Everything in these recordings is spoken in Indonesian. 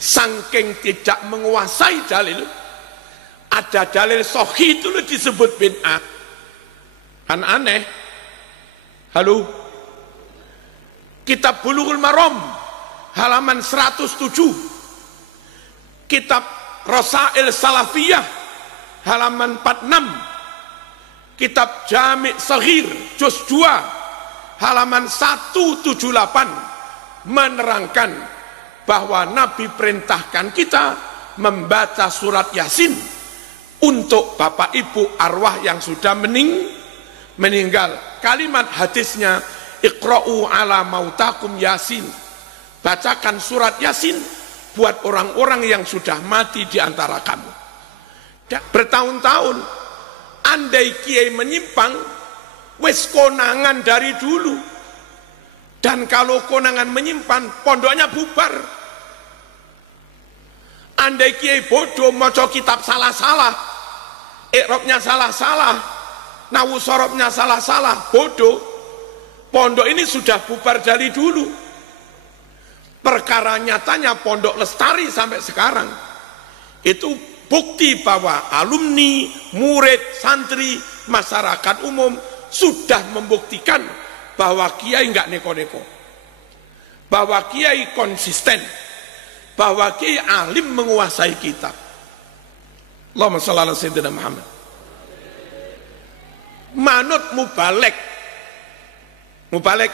Saking tidak menguasai dalil, ada dalil sahih itu disebut bid'ah. Kan aneh. Halo, kitab Bulughul Maram halaman 107, kitab Rasail Salafiyah halaman 46, kitab Jami' Shaghir juz 2 halaman 178 menerangkan bahwa Nabi perintahkan kita membaca surat Yasin untuk bapak ibu arwah yang sudah meninggal. Kalimat hadisnya, iqra'u ala mautakum Yasin, bacakan surat Yasin buat orang-orang yang sudah mati di antara kamu. Bertahun-tahun andai kiai menyimpang, wis konangan dari dulu. Dan kalau konangan menyimpan, pondoknya bubar. Andai kiai bodoh maca kitab salah-salah, i'rabnya salah-salah, nawu sorobnya salah-salah, bodoh, pondok ini sudah bubar dari dulu. Perkara nyatanya pondok lestari sampai sekarang. Itu bukti bahwa alumni, murid, santri, masyarakat umum sudah membuktikan bahwa kiai enggak neko-neko, bahwa kiai konsisten, bahwa kiai alim menguasai kitab. Allahumma shalli ala sayyidina Muhammad. Manut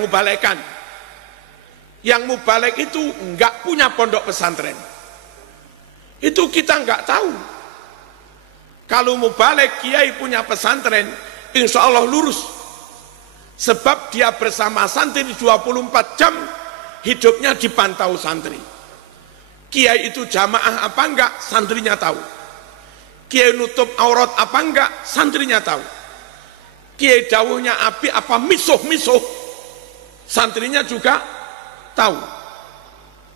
mubalekan. Yang mubalek itu enggak punya pondok pesantren. Itu kita enggak tahu. Kalau mubalek kiai punya pesantren, insya Allah lurus. Sebab dia bersama santri 24 jam, hidupnya dipantau santri. Kiai itu jamaah apa enggak, santrinya tahu. Kiai nutup aurat apa enggak, santrinya tahu. Kiai dawuhnya api apa misuh-misuh, santrinya juga tahu.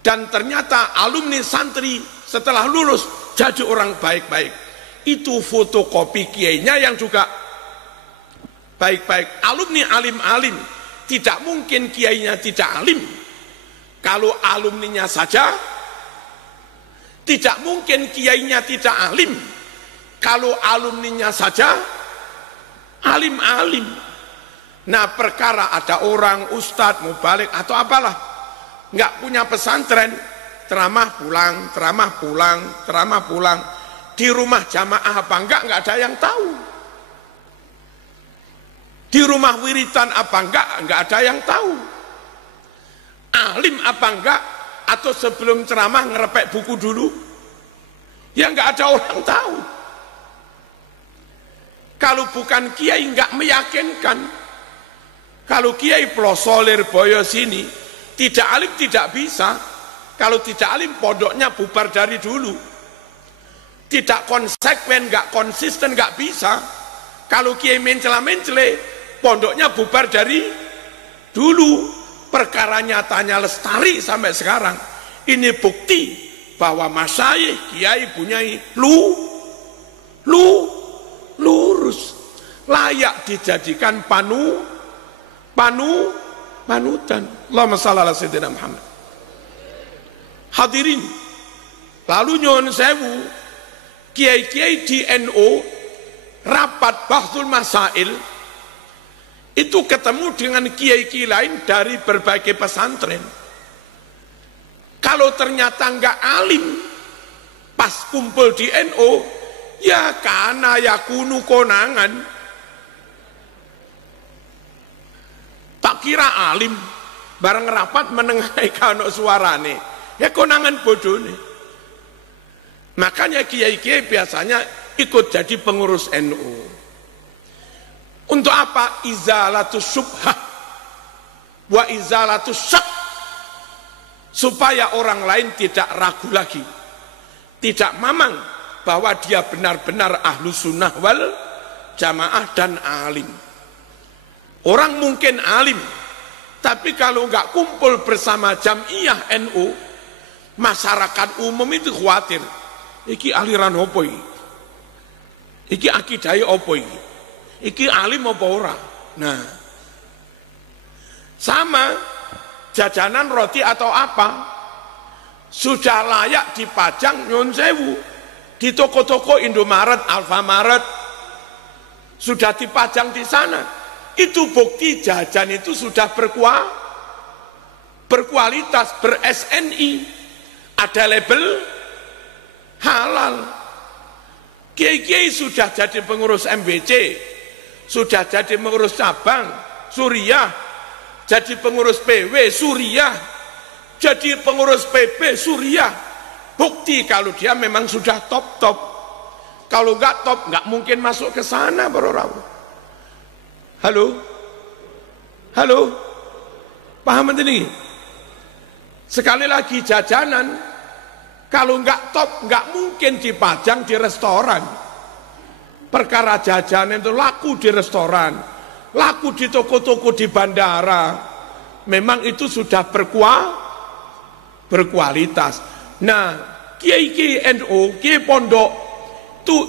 Dan ternyata alumni santri setelah lulus jadi orang baik-baik. Itu fotokopi kiainya yang juga baik-baik. Alumni alim-alim, tidak mungkin kiainya tidak alim. Kalau alumninya saja, tidak mungkin kiainya tidak alim. Kalau alumninya saja alim-alim. Nah, perkara ada orang ustadz mubalik atau apalah nggak punya pesantren, ceramah pulang, ceramah pulang, ceramah pulang, di rumah jamaah apa enggak ada yang tahu. Di rumah wiritan apa enggak ada yang tahu. Alim apa enggak, atau sebelum ceramah ngerepek buku dulu, ya enggak ada orang tahu. Kalau bukan kiai enggak meyakinkan. Kalau kiai plosolir boyo sini, tidak alim tidak bisa. Kalau tidak alim pondoknya bubar dari dulu. Tidak konsekuen, enggak konsisten, enggak bisa. Kalau kiai mencela-mencele, pondoknya bubar dari dulu. Perkara nyatanya lestari sampai sekarang. Ini bukti bahwa masyayikh kiai bunyai lurus, layak dijadikan panutan. Allahumma shalli ala sayyidina Muhammad. Hadirin, lalu nyuwun sewu, kiai-kiai di NU rapat bahsul masail itu ketemu dengan kiai-kiai lain dari berbagai pesantren. Kalau ternyata enggak alim, pas kumpul di NU, ya kana yakunu konangan. Tak kira alim, bareng rapat menengahi kano suarane, ya konangan bodoh nih. Makanya kiai-kiai biasanya ikut jadi pengurus NU. Untuk apa? Izalatus syubhah wa izalatus syak, supaya orang lain tidak ragu lagi, tidak mamang bahwa dia benar-benar ahlu sunnah wal jamaah dan alim. Orang mungkin alim, tapi kalau nggak kumpul bersama jamiah NU, masyarakat umum itu khawatir, iki aliran apa iki akidai apa iki alim apa ora. Nah, sama jajanan roti atau apa, sudah layak dipajang nyun sewu di toko-toko Indomaret, Alfamaret, sudah dipajang di sana. Itu bukti jajan itu sudah berkualitas, ber-SNI, ada label halal. Kiai-kiai sudah jadi pengurus MBC, sudah jadi pengurus cabang Suriah, jadi pengurus PW Suriah, jadi pengurus PP Suriah. Bukti kalau dia memang sudah top. Kalau enggak top, enggak mungkin masuk ke sana, Bro Rawu. Halo, paham ini? Sekali lagi, jajanan kalau enggak top, enggak mungkin dipajang di restoran. Perkara jajanan itu laku di restoran, laku di toko-toko di bandara. Memang itu sudah berkualitas. Nah, kiai NU, kiai pondok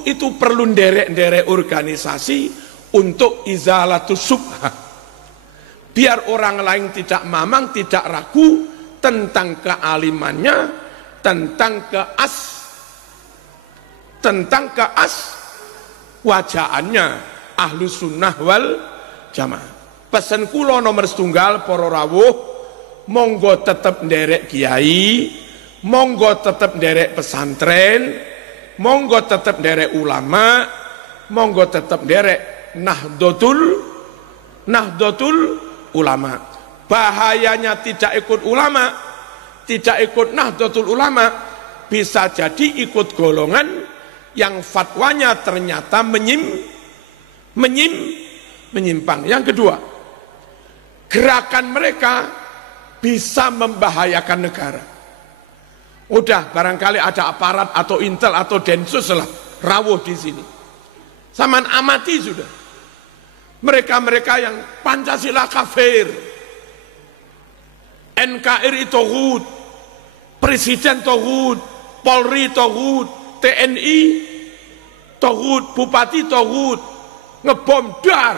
itu perlu nderek organisasi untuk izalatus subha. Biar orang lain tidak mamang, tidak ragu tentang kealimannya, tentang wajahannya ahlu sunnah wal jamaah. Pesan kula nomor setunggal para rawuh, monggo tetep nderek kiai, monggo tetep nderek pesantren, monggo tetep nderek ulama, monggo tetep nderek nahdlatul ulama. Bahayanya tidak ikut ulama, tidak ikut nahdlatul ulama, bisa jadi ikut golongan yang fatwanya ternyata menyimpang. Yang kedua, gerakan mereka bisa membahayakan negara. Udah barangkali ada aparat atau intel atau densus lah rawuh di sini. Saman amati sudah. Mereka-mereka yang Pancasila kafir, NKRI tauhid, Presiden tauhid, Polri tauhid, TNI tauhid, Bupati tauhid, ngebom dar.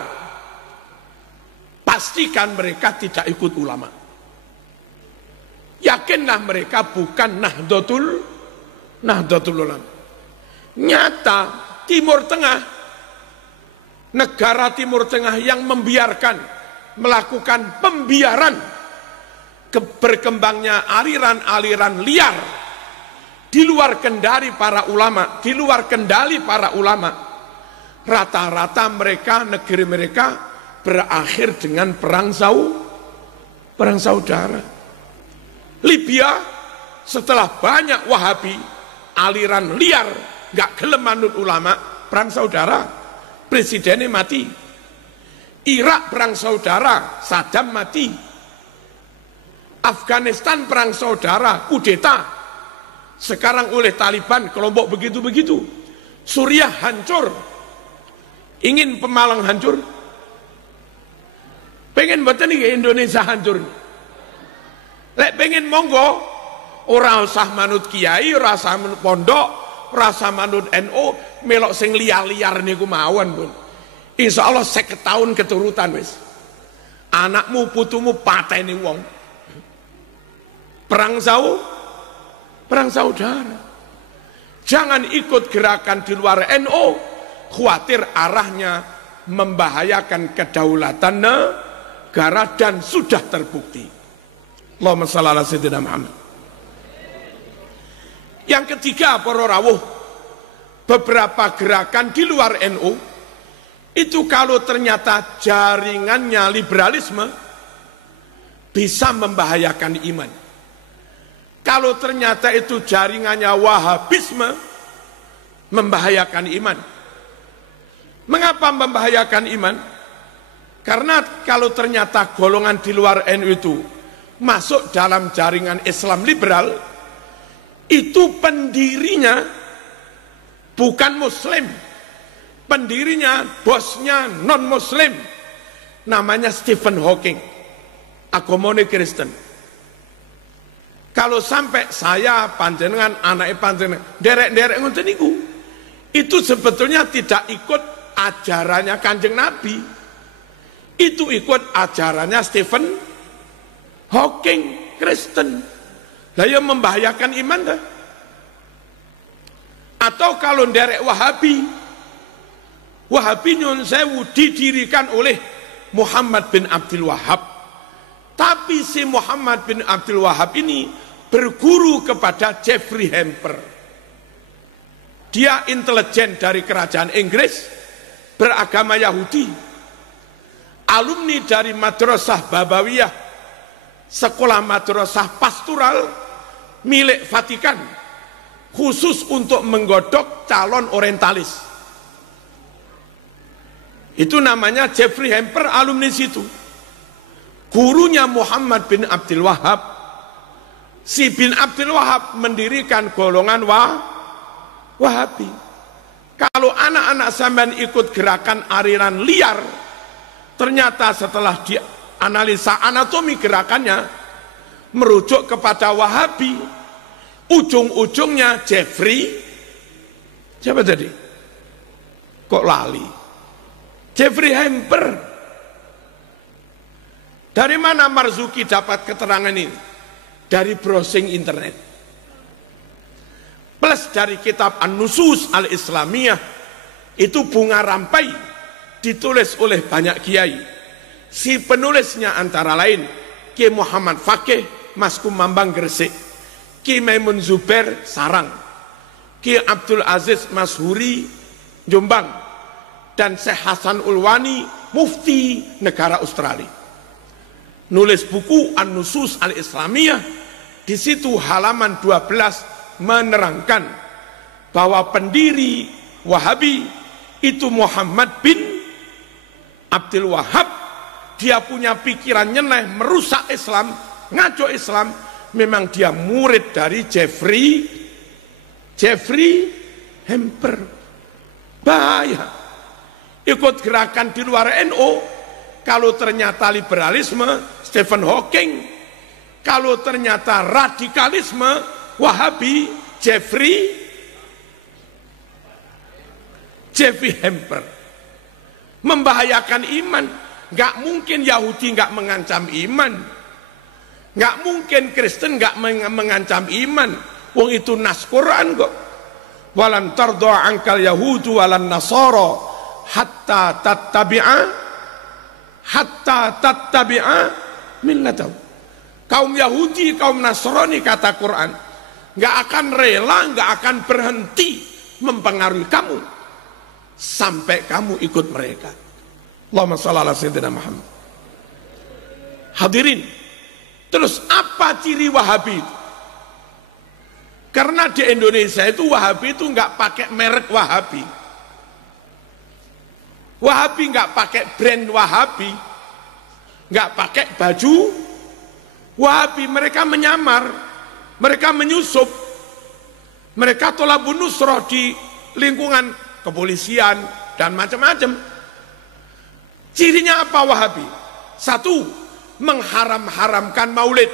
Pastikan mereka tidak ikut ulama. Yakinlah mereka bukan nahdlatul ulama. Nyata Timur Tengah, negara Timur Tengah yang melakukan pembiaran berkembangnya aliran-aliran liar di luar kendali para ulama, rata-rata negeri mereka berakhir dengan perang saudara. Libya setelah banyak Wahabi, aliran liar, gak gelem manut ulama, perang saudara, presidennya mati. Irak perang saudara, Saddam mati. Afghanistan perang saudara, kudeta. Sekarang oleh Taliban, kelompok begitu-begitu. Suriah hancur. Ingin Pemalang hancur? Pengen buatan ini Indonesia hancur. Lek pengen monggo, ora usah manut kiai, ora usah manut pondok, ora usah manut NU, melok sing liar-liar niku mawon, Pun. Insyaallah 50 tahun keturutan wis. Anakmu putumu pateni wong. Perang saudara. Jangan ikut gerakan di luar NU, khawatir arahnya membahayakan kedaulatan negara dan sudah terbukti. Allahumma shalli ala sayyidina Muhammad. Yang ketiga, para rawuh, beberapa gerakan di luar NU itu kalau ternyata jaringannya liberalisme bisa membahayakan iman. Kalau ternyata itu jaringannya Wahabisme membahayakan iman. Mengapa membahayakan iman? Karena kalau ternyata golongan di luar NU itu masuk dalam jaringan Islam liberal, itu pendirinya bukan muslim, pendirinya, bosnya non-muslim, namanya Stephen Hawking, agamane Kristen. Kalau sampai saya panjenengan, anak panjenengan, derek-derek ngoten niku, itu sebetulnya tidak ikut ajarannya Kanjeng Nabi, itu ikut ajarannya Stephen Hawking, Kristen. Lah ya membahayakan iman dah. Atau kalau nderek Wahabi, Wahabi nyun sewu didirikan oleh Muhammad bin Abdul Wahab. Tapi si Muhammad bin Abdul Wahab ini berguru kepada Jeffrey Hamper. Dia intelijen dari kerajaan Inggris, beragama Yahudi, alumni dari Madrasah Babawiyah, sekolah madrasah pastoral milik Vatikan, khusus untuk menggodok calon orientalis. Itu namanya Jeffrey Hamper, alumni situ. Gurunya Muhammad bin Abdul Wahab. Si bin Abdul Wahab mendirikan golongan Wahabi. Kalau anak-anak sampean ikut gerakan aliran liar, ternyata setelah dianalisa anatomi gerakannya merujuk kepada Wahabi, ujung-ujungnya Jeffrey, siapa tadi? Kok lali? Jeffrey Hamper. Dari mana Marzuki dapat keterangan ini? Dari browsing internet. Plus dari kitab An-Nusus Al-Islamiyah, itu bunga rampai, ditulis oleh banyak kiai. Si penulisnya antara lain Ki Muhammad Fakih, Mas Kumambang Gresik, Ki Maimun Zubair Sarang, Ki Abdul Aziz Mashuri Jombang, dan Syekh Hasan Ulwani, mufti negara Australia. Nulis buku An-Nusus Al-Islamiyah, di situ halaman 12 menerangkan bahwa pendiri Wahabi itu Muhammad bin Abdul Wahab. Dia punya pikiran nyeleneh, merusak Islam, ngaco Islam. Memang dia murid dari Jeffrey Hamper. Bahaya. Ikut gerakan di luar NU, kalau ternyata liberalisme, Stephen Hawking. Kalau ternyata radikalisme, Wahabi, Jeffrey Hamper. Membahayakan iman. Gak mungkin Yahudi gak mengancam iman. Gak mungkin Kristen gak mengancam iman. Wong itu nas Quran kok. Walan tarda ankal yahudu walan nasara hatta tattabi'a millatahu. Kaum Yahudi, kaum Nasrani, kata Quran, gak akan rela, gak akan berhenti mempengaruhi kamu sampai kamu ikut mereka. Allahumma shalli ala sayyidina Muhammad. Hadirin, terus apa ciri Wahabi itu? Karena di Indonesia itu Wahabi itu nggak pakai merek Wahabi. Wahabi nggak pakai brand Wahabi, nggak pakai baju Wahabi. Mereka menyamar, mereka menyusup, mereka tolabun nusroh di lingkungan kepolisian dan macam-macam. Cirinya apa Wahabi? Satu, mengharam-haramkan maulid,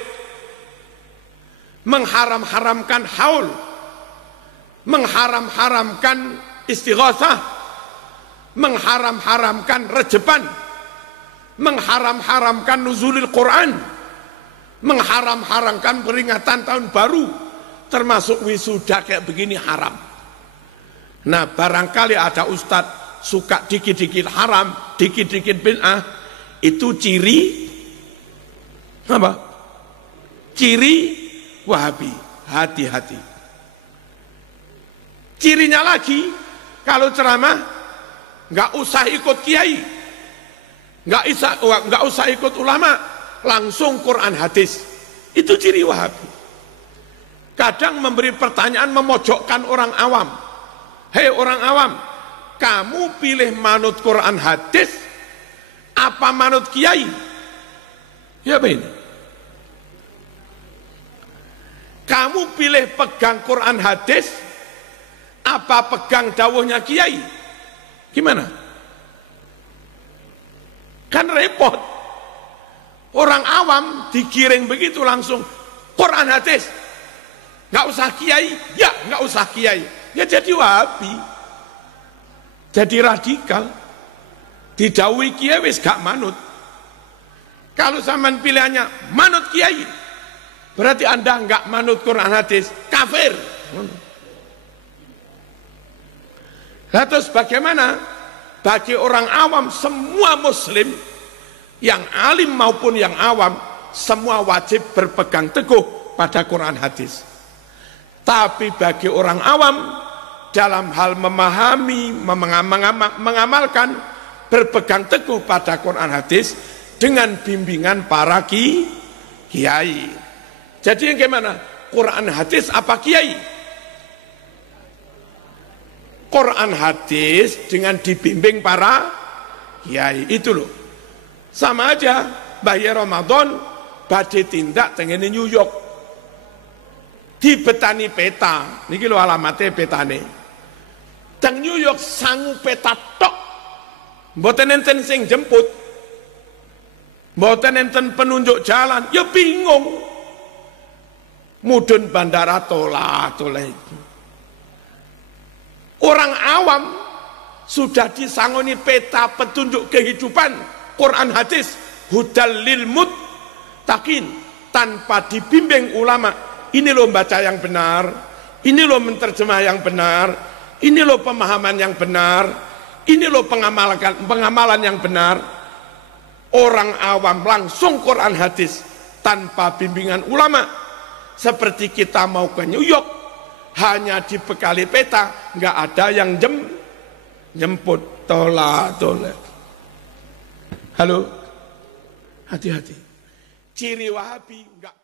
mengharam-haramkan haul, mengharam-haramkan istighosah, mengharam-haramkan rejeban, mengharam-haramkan nuzulil Quran, mengharam-haramkan peringatan tahun baru, termasuk wisuda kayak begini haram. Nah, barangkali ada ustadz suka dikit-dikit haram, dikit-dikit bid'ah, itu ciri apa? Ciri Wahabi. Hati-hati. Cirinya lagi, kalau ceramah nggak usah ikut kiai, nggak usah ikut ulama, langsung Quran hadis. Itu ciri Wahabi. Kadang memberi pertanyaan, memojokkan orang awam. Hei orang awam, kamu pilih manut Quran hadis apa manut kiai? Ya apa ini? Kamu pilih pegang Quran hadis apa pegang dawuhnya kiai? Gimana? Kan repot. Orang awam digiring begitu langsung Quran hadis. Nggak usah kiai, ya nggak usah kiai. Ya jadi Wahabi. Jadi radikal. Didawuhi kiai wis gak manut. Kalau zaman pilihannya manut kiai, Berarti Anda enggak manut Quran hadis, kafir. Nah, terus bagaimana? Bagi orang awam, semua muslim, yang alim maupun yang awam, semua wajib berpegang teguh pada Quran hadis. Tapi bagi orang awam, dalam hal memahami, mengamalkan, berpegang teguh pada Quran hadis dengan bimbingan para kiai. Jadi yang gimana? Quran hadis apa kiai? Quran hadis dengan dibimbing para kiai. Itu loh. Sama aja, Mbah Ramadan badhe tindak tengene New York. Dibetani peta. Niki lho alamatnya petane. Teng New York sangu peta tok. Mboten enten sing jemput. Mboten enten penunjuk jalan, ya bingung. Mudun bandara tolak. Orang awam sudah disangoni peta petunjuk kehidupan Quran hadis hudal lil muttaqin tanpa dibimbing ulama. Ini loh baca yang benar, ini loh menterjemah yang benar, ini loh pemahaman yang benar, ini loh pengamalan yang benar. Orang awam langsung Quran hadis tanpa bimbingan ulama. Seperti kita mau ke New York, hanya dibekali peta, nggak ada yang jemput. Tolak. Halo, hati-hati. Ciri Wahabi nggak